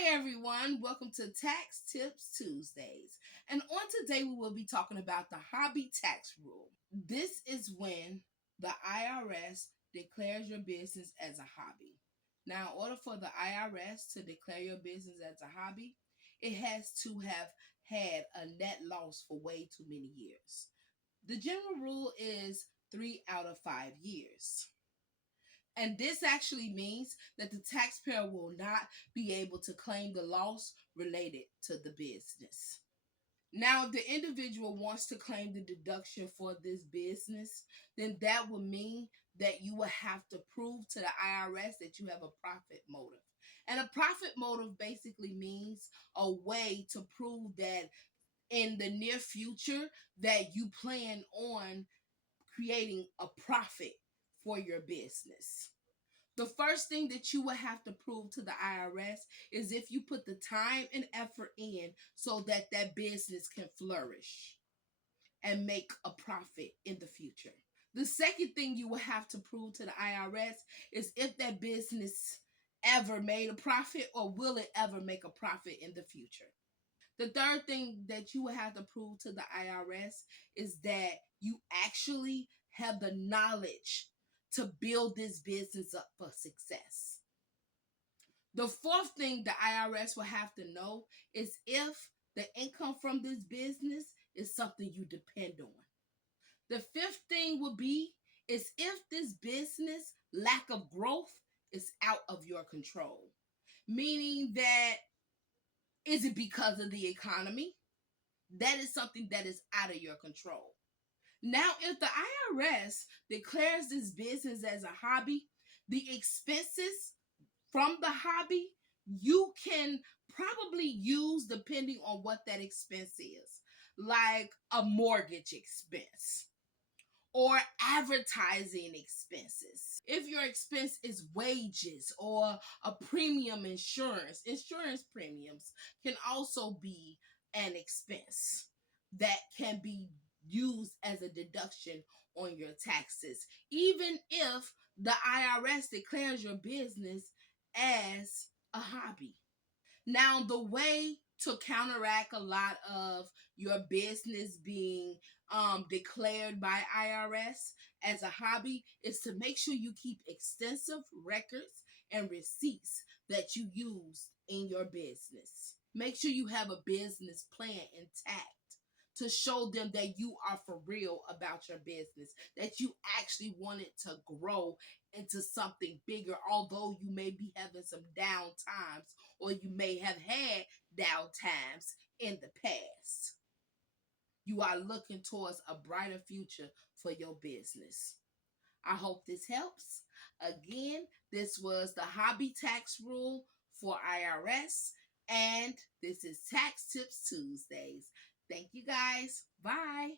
Hi everyone, welcome to Tax Tips Tuesdays. And on today we will be talking about the hobby tax rule. This is when the IRS declares your business as a hobby. Now, in order for the IRS to declare your business as a hobby, it has to have had a net loss for way too many years. The general rule is 3 out of 5 years. And this actually means that the taxpayer will not be able to claim the loss related to the business. Now, if the individual wants to claim the deduction for this business, then that would mean that you will have to prove to the IRS that you have a profit motive. And a profit motive basically means a way to prove that in the near future that you plan on creating a profit for your business. The first thing that you will have to prove to the IRS is if you put the time and effort in so that that business can flourish and make a profit in the future. The second thing you will have to prove to the IRS is if that business ever made a profit or will it ever make a profit in the future. The third thing that you will have to prove to the IRS is that you actually have the knowledge to build this business up for success. The fourth thing the IRS will have to know is if the income from this business is something you depend on. The fifth thing will be is if this business lack of growth is out of your control. Meaning that is it because of the economy? That is something that is out of your control. Now, if the IRS declares this business as a hobby, the expenses from the hobby you can probably use depending on what that expense is, like a mortgage expense or advertising expenses. If your expense is wages or a premium insurance premiums can also be an expense that can be used as a deduction on your taxes, even if the IRS declares your business as a hobby. Now, the way to counteract a lot of your business being declared by IRS as a hobby is to make sure you keep extensive records and receipts that you use in your business. Make sure you have a business plan intact to show them that you are for real about your business, that you actually want it to grow into something bigger, although you may be having some down times or you may have had down times in the past. You are looking towards a brighter future for your business. I hope this helps. Again, this was the hobby tax rule for IRS, and this is Tax Tips Tuesdays. Thank you guys. Bye.